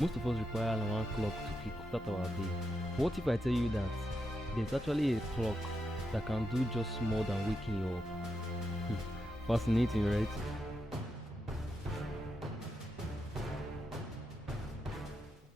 Most of us require an alarm clock to kickstart our day. What if I tell you that there's actually a clock that can do just more than waking you up? Fascinating, right?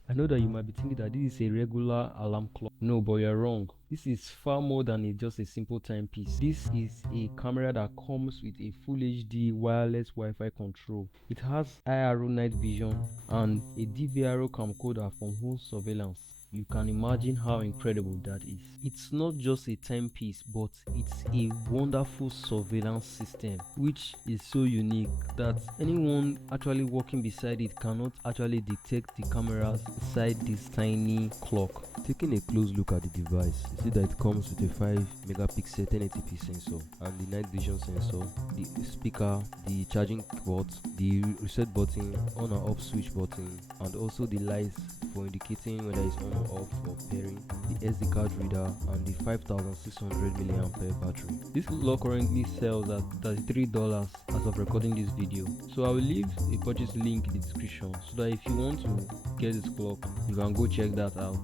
I know that you might be thinking that this is a regular alarm clock. No, but you're wrong. This is far more than just a simple timepiece. This is a camera that comes with a full HD wireless Wi-Fi control. It has IRO night vision and a DVRO camcorder for home surveillance. You can imagine how incredible that is. It's not just a timepiece, but it's a wonderful surveillance system, which is so unique that anyone actually walking beside it cannot actually detect the cameras inside this tiny clock. Taking a close look at the device, you see that it comes with a 5 megapixel 1080p sensor and the night vision sensor, the speaker, the charging port, the reset button, on and off switch button, and also the lights for indicating whether it's on or off or pairing, the SD card reader, and the 5600 mAh battery. This clock currently sells at $33 as of recording this video, so I will leave a purchase link in the description so that if you want to get this clock, you can go check that out.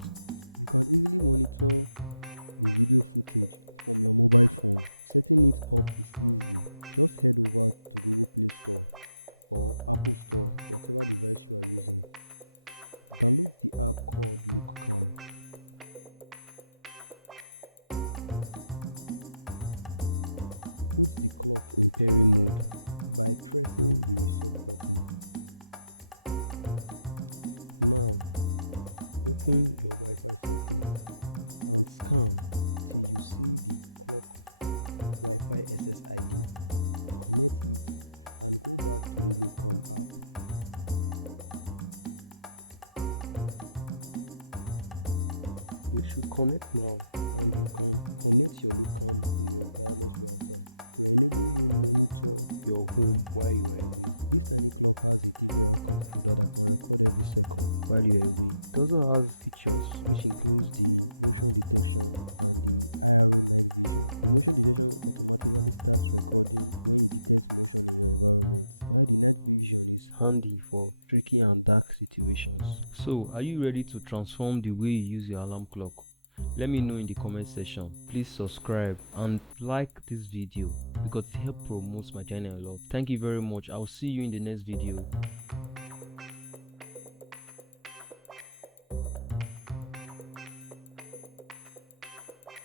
You should connect now and you can connect your home while you are while you are away. It also has features which includes the vision is handy for tricky and dark situations. So, are you ready to transform the way you use your alarm clock? Let me know in the comment section. Please subscribe and like this video because it helps promote my channel a lot. Thank you very much. I'll see you in the next video.